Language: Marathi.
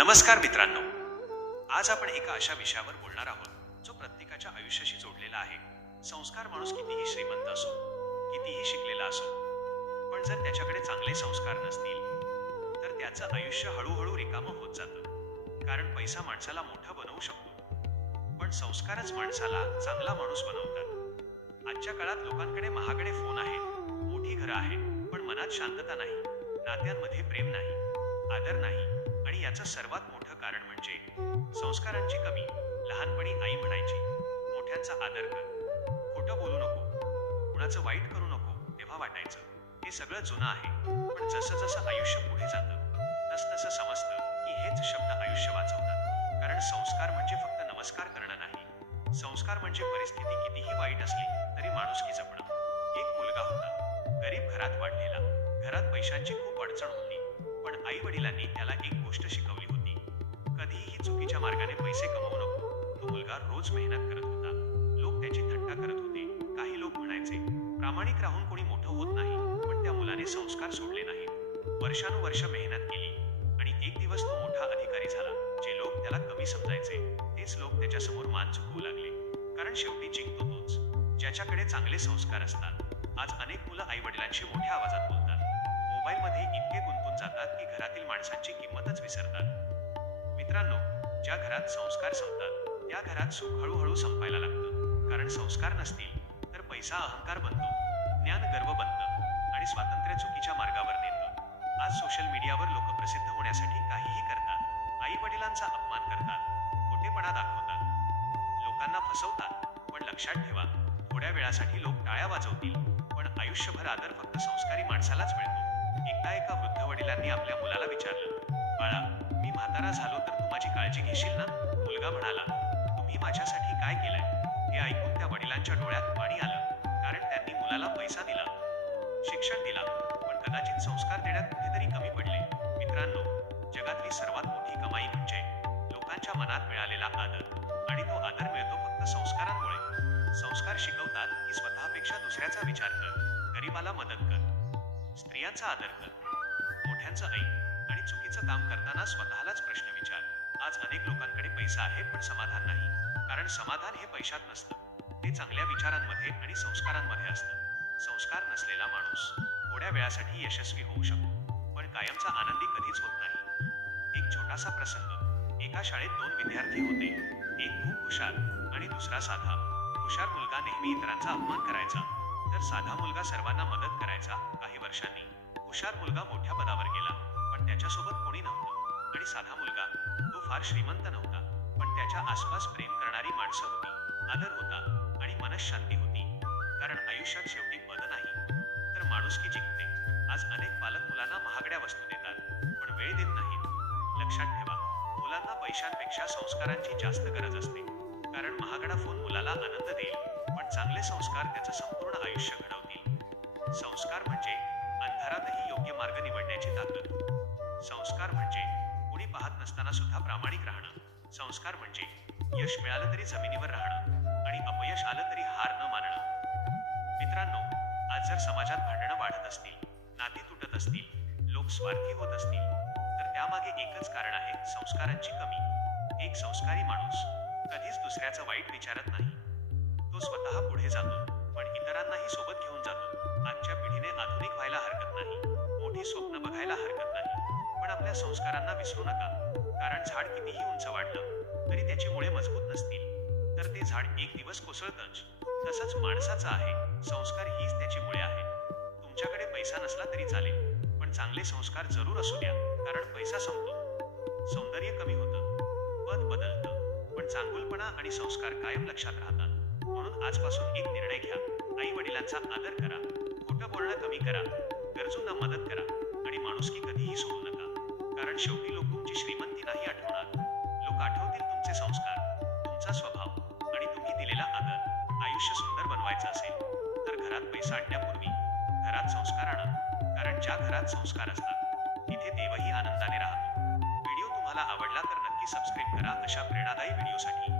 नमस्कार मित्रांनो, आज आपण एका अशा विषयावर बोलणार आहोत जो प्रत्येकाच्या आयुष्याशी जोडलेला आहे. संस्कार. माणूस कितीही श्रीमंत असो, कितीही शिकलेला असो, पण जर त्याच्याकडे चांगले संस्कार नसतील तर त्याचं आयुष्य हळूहळू रिकामं होत जातं. कारण पैसा माणसाला मोठं बनवू शकतो, पण संस्कारच माणसाला चांगला माणूस बनवतात. आजच्या काळात लोकांकडे महागडे फोन आहेत, मोठी घरं आहेत, पण मनात शांतता नाही, नात्यांमध्ये प्रेम नाही, आदर नाही. आणि याचं सर्वात मोठं कारण म्हणजे संस्कारांची कमी. लहानपणी आई म्हणायची, मोठ्यांचा आदर कर, खोटं बोलू नको, कुणाचं वाईट करू नको. तेव्हा वाटायचं हे सगळं जुनं आहे. पण जसं जसं आयुष्य पुढे जातं तसतसं समजतं की हेच शब्द आयुष्य वाचवतात. कारण संस्कार म्हणजे फक्त नमस्कार करणं नाही. संस्कार म्हणजे परिस्थिती कितीही वाईट असली तरी माणुसकी जपणं. एक मुलगा होता, गरीब घरात वाढलेला. घरात पैशांची खूप अडचण होती, पण आई वडिलांनी त्याला एक गोष्ट शिकवली होती, कधीही चुकीच्या मार्गाने पैसे कमवू नको. तो मुलगा रोज मेहनत करत होता. लोक त्याची थट्टा करत होते. काही लोक म्हणायचे, प्रामाणिक राहून कोणी मोठं होत नाही. पण त्या मुलाने संस्कार सोडले नाहीत. वर्षानुवर्ष मेहनत केली आणि एक दिवस तो मोठा अधिकारी झाला. जे लोक त्याला कमी समजायचे तेच लोक त्याच्यासमोर मान झुकवू लागले. कारण शेवटी जिंकतो तोच ज्याच्याकडे चांगले संस्कार असतात. आज अनेक मुलं आई वडिलांशी मोठ्या आवाजात बोलतात, मोबाईलमध्ये इतके गुंतून जातात की घरातील माणसांची किंमतच विसरतात. मित्रांनो, ज्या घरात संस्कार संपतात त्या घरात सुख हळूहळू संपायला लागतं. कारण संस्कार नसतील तर पैसा अहंकार बनतो, ज्ञान गर्व बनतं आणि स्वातंत्र्य चुकीच्या मार्गावर नेतं. आज सोशल मीडियावर लोक प्रसिद्ध होण्यासाठी काहीही करतात. आई वडिलांचा अपमान करतात, खोटेपणा दाखवतात, लोकांना फसवतात. पण लक्षात ठेवा, थोड्या वेळासाठी लोक टाळ्या वाजवतील, पण आयुष्यभर आदर फक्त संस्कारी माणसालाच मिळतो. एकदा एका वृद्ध वडिलांनी आपल्या मुलाला विचारलं, बाळा, मी म्हातारा झालो तर तू माझी काळजी घेशील ना? मुलगा म्हणाला, तुम्ही माझ्यासाठी काय केलंय? हे ऐकून त्या वडिलांच्या डोळ्यात पाणी आलं. कारण त्यांनी मुलाला पैसा दिला, शिक्षण दिला, पण कदाचित संस्कार देण्यात कुठेतरी कमी पडले. मित्रांनो, जगातली सर्वात मोठी कमाई म्हणजे लोकांच्या मनात मिळालेला आदर. आणि तो आदर मिळतो फक्त संस्कारांमुळे. संस्कार शिकवतात की स्वतःपेक्षा दुसऱ्याचा विचार कर, गरीबाला मदत कर, स्त्रियांचा आदर कर, मोठ्यांचं ऐक आणि चुकीचं काम करताना स्वतःलाच प्रश्न विचार. आज अनेक लोकांकडे पैसा आहे पण समाधान नाही. कारण समाधान हे पैशात नसतं, ते चांगल्या विचारांमध्ये आणि संस्कारांमध्ये असतं. संस्कार नसलेला माणूस थोड्या वेळासाठी यशस्वी होऊ शकतो, पण कायमचा आनंदी कधीच होत नाही. एक छोटासा प्रसंग. एका शाळेत दोन विद्यार्थी होते. एक खूप हुशार आणि दुसरा साधा. हुशार मुलगा नेहमी इतरांचा अपमान करायचा, तर साधा मुलगा सर्वांना मदत करायचा. काही वर्षांनी हुशार मुलगा मोठ्या पदावर गेला, पण त्याच्यासोबत कोणी नव्हतं. आणि साधा मुलगा, तो फार श्रीमंत नव्हता, पण त्याच्या आसपास प्रेम करणारी माणसं होती, आदर होता आणि मनःशांती होती. कारण आयुष्यात शेवटी पद नाही तर माणुसकी जिंकते. आज अनेक पालक मुलांना महागड्या वस्तू देतात, पण वेळ देत नाहीत. लक्षात ठेवा, मुलांना पैशांपेक्षा संस्कारांची जास्त गरज असते. कारण महागडा फोन मुलाला आनंद देईल, पण चांगले संस्कार त्याचं संपूर्ण आयुष्य घडवतील. संस्कार म्हणजे अंधारातही योग्य मार्ग निवडण्याची ताकद. संस्कार म्हणजे कोणी पाहत नसताना सुद्धा प्रामाणिक राहणं. संस्कार म्हणजे यश मिळालं तरी जमिनीवर राहणं आणि अपयश आलं तरी हार न मानणं. मित्रांनो, आज जर समाजात भांडणं वाढत असतील, नाती तुटत असतील, लोक स्वार्थी होत असतील, तर त्यामागे एकच कारण आहे, संस्कारांची कमी. एक संस्कारी माणूस कधीच दुसऱ्याचं वाईट विचारत नाही. तो स्वतः पुढे जातो, पण इतरांनाही सोबत घेऊन जातो. आजच्या पिढीने आधुनिक व्हायला हरकत नाही, मोठी स्वप्न बघायला हरकत नाही, पण आपल्या संस्कारांना विसरू नका. कारण झाड कितीही उंच वाढलं तरी त्याची मुळे मजबूत नसतील तर ते झाड एक दिवस कोसळतंच. तसंच माणसाचं आहे, संस्कार हीच त्याची मुळे आहेत. तुमच्याकडे पैसा नसला तरी चालेल, पण चांगले संस्कार जरूर असू द्या. कारण पैसा संपतो, सौंदर्य कमी होतं, पद बदलतं, पण चांगुलपणा आणि संस्कार कायम लक्षात राहतात. म्हणून आजपासून एक निर्णय घ्या, आई वडिलांचा आदर करा, खोटं बोलणं कमी करा, गरजूंना मदत करा आणि माणुसकी कधीही सोडू नका. कारण शेवटी लोक तुमची श्रीमंती नाही आठवणार, लोक आठवतील तुमचे संस्कार, तुमचा स्वभाव आणि तुम्ही दिलेला आदर. आयुष्य सुंदर बनवायचं असेल तर घरात पैसा आणण्यापूर्वी घरात संस्कार आणा. कारण ज्या घरात संस्कार असतात तिथे देवही आनंदाने राहतो. व्हिडिओ तुम्हाला आवडला तर नक्की सबस्क्राईब करा अशा प्रेरणादायी व्हिडिओसाठी.